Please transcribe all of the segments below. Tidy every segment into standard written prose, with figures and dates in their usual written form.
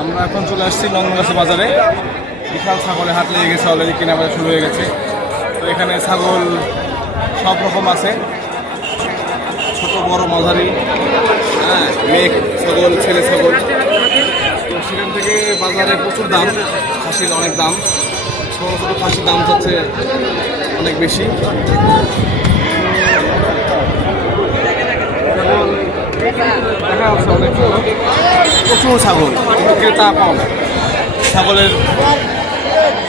আমরা এখন চলে আসছি লংগাছি বাজারে। বিশাল ছাগলের হাট লেগে গেছে, অলরেডি কেনাবেচা শুরু হয়ে গেছে। তো এখানে ছাগল সব রকম আছে, ছোট বড় মাঝারি, হ্যাঁ, মেয়ে ছাগল ছেলে ছাগল। তো সেখান থেকে বাজারে প্রচুর দাম, খাসির অনেক দাম। ছোটো ছোটো খাসির দাম হচ্ছে অনেক বেশি। দেখা যাচ্ছে অনেক প্রচুর ছাগল, কিন্তু ক্রেতা কম। ছাগলের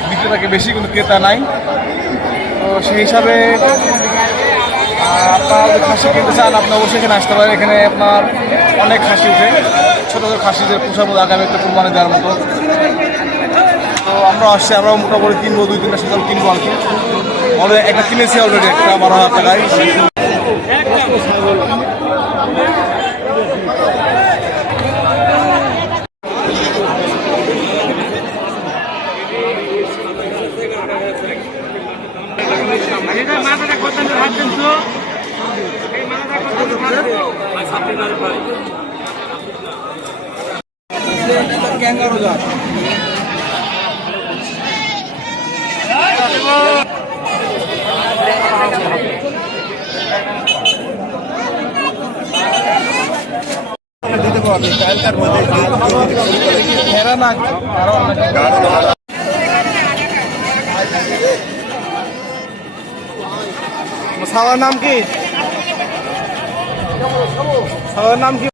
বিক্রেতাকে বেশি, কিন্তু ক্রেতা নাই। তো সেই হিসাবে আপনারা যদি খাসি কিনতে চান, আপনি অবশ্যই এখানে আসতে পারেন। এখানে আপনার অনেক খাসি উঠে, ছোটো ছোটো খাসিদের পোষাবো আগামী একটা কোরবানি দেওয়ার মতো। তো আমরা আসছি, আমরাও মোটামুটি কিনবো, 2-3টা ছাগল কিনবো আর কি। অলরেডি একটা কিনেছি, অলরেডি একটা 12,000 টাকায়। ছাগল ক্যাঙ্গারু জাত। ছাগলের নাম কি? ছাগলের নাম কি?